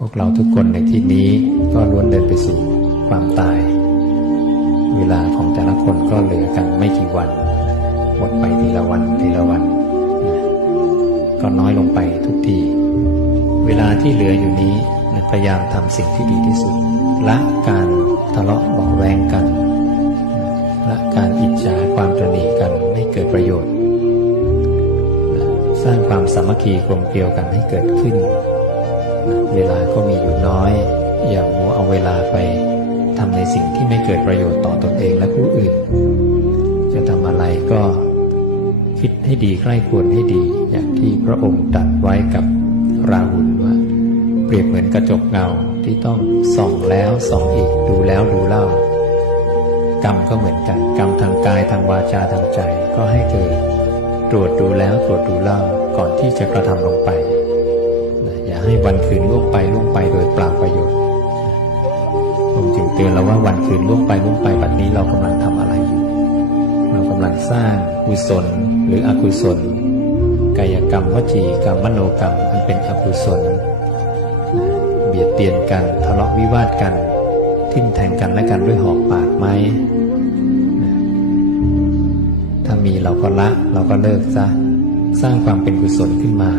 พวกเราทุกคนในที่นี้ก็ล้วนเดินไปสู่ความตาย เวลาของแต่ละคนก็เหลือกันไม่กี่วันหมดไปทีละวันทีละวัน ก็น้อยลงไปทุกที เวลาที่เหลืออยู่นี้พยายามทำสิ่งที่ดีที่สุด ละการทะเลาะบาะแวงกัน ละการอิจฉาความตระหนี่กันไม่เกิดประโยชน์ สร้างความสามัคคีกลมเกลียวกันให้เกิดขึ้น เวลาก็มีอยู่น้อย อย่ามัวเอาเวลาไปทำในสิ่งที่ไม่เกิดประโยชน์ต่อตนเองและผู้อื่น จะทำอะไรก็คิดให้ดีใกล้ควรให้ดี อย่างที่พระองค์ตรัสไว้กับราหุลว่า เปรียบเหมือนกระจกเงาที่ต้องส่องแล้วส่องอีกดูแล้วดูเล่า กรรมก็เหมือนกันกรรมทางกายทางวาจาทางใจก็ให้เธอตรวจดูแล้วตรวจดูเล่าก่อนที่จะกระทำลงไป ให้วันคืนล่วงไปล่วงไปโดยเปล่าประโยชน์ผมจึงเตือนเราว่าวันคืนล่วงไปล่วงไปบัดนี้เรากำลังทำอะไรอยู่เรากำลังสร้างกุศลหรืออกุศล กายกรรมวจีกรรมมโนกรรมอันเป็นอกุศล เบียดเบียนกันทะเลาะวิวาทกัน ทิ่มแทงกันและกันด้วยหอกปากไหมถ้ามีเราก็ละเราก็เลิกซะสร้างความเป็นกุศลขึ้นมา